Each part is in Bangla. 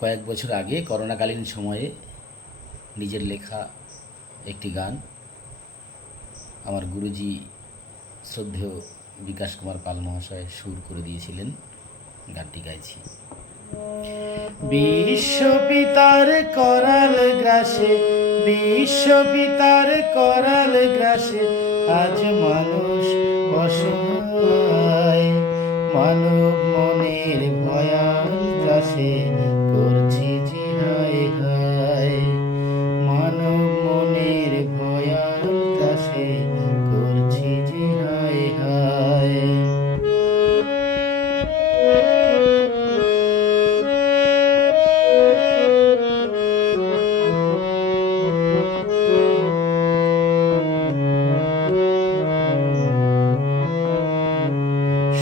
কয়েক বছর আগে করোনাকালীন সময়ে নিজের লেখা একটি গান আমার গুরুজি শ্রদ্ধেয় বিকাশ কুমার পাল মহাশয় সুর করে দিয়েছিলেন। গানটি গাইছি। বিশ্বপিতার করাল গ্রাসে, বিশ্বপিতার করাল গ্রাসে আজ মানুষ অসহায়, মানব মনের ভয়াল ত্রাসে করছি যে হায় হায়, মানব মনের ভয়াল ত্রাসে করছি যে হায় হায়।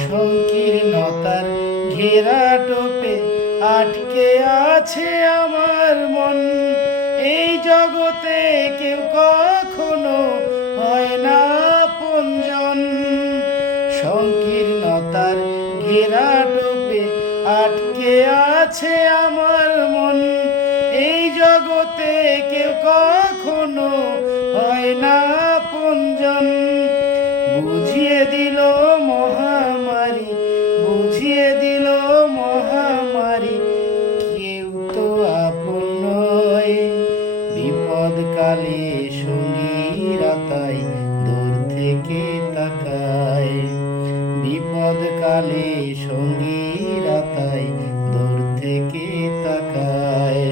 সংকীর্ণতার ঘেরা টোপে আটকে আছে আমার মন, এই জগতে কেউ কখনো হয় না আপনজন। সংকীর্ণতার ঘেরা টোপে আটকে আছে আমার মন, এই জগতে কেউ কখনো হয় না আপনজন। বুঝিয়ে দিল মহামারী, বুঝিয়ে দিল মহামারী, কেউ তো আপন নয়। বিপদকালে সঙ্গীরা তাই দূর থেকে তাকায়, বিপদকালে সঙ্গীরা তাই দূর থেকে তাকায়।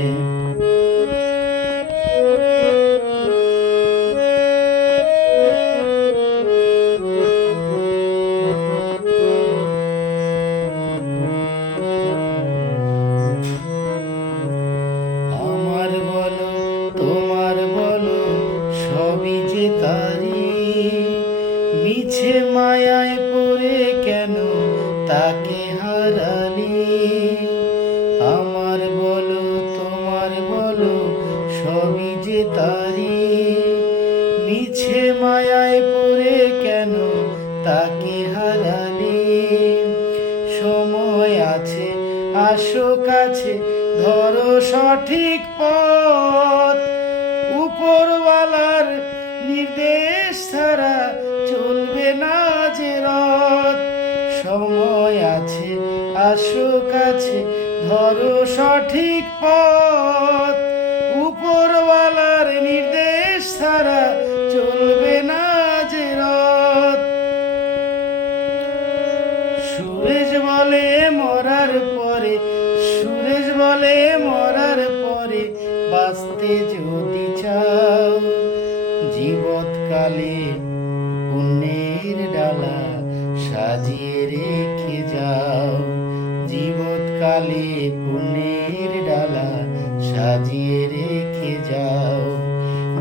তোমার বলো সবই যে তারি, মিছে মায়ায় পড়ে কেন তাকে হারালি। আমার বলো তোমার বলো সবই যে তারি, মিছে মায়ায় পড়ে কেন তাকে হারালি। সময় আছে আসো কাছে, ধরো সঠিক পথ, উপরওয়ালার নির্দেশ ছাড়া চলবে না যে রথ। সময় আছে আসো কাছে, ধরো সঠিক পথ, উপরওয়ালার নির্দেশ ছাড়া চলবে না যে রথ। সুরেশ বলে মরার পরে, সুরেশ বলে মরার পরে বাঁচতে যদি চাও, জীবৎকালে পুণ্যের ডালা সাজিয়ে রেখে যাও, জীবৎকালে পুণ্যের ডালা সাজিয়ে রেখে যাও।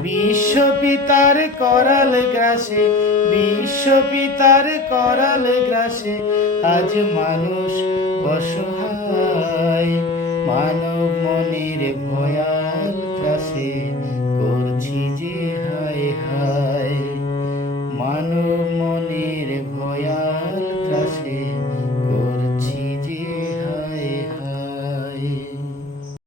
বিশ্বপিতার করাল গ্রাসে, বিশ্বপিতার করাল গ্রাসে আজ মানুষ অসহায়, মানব মনের ভয়াল ত্রাসে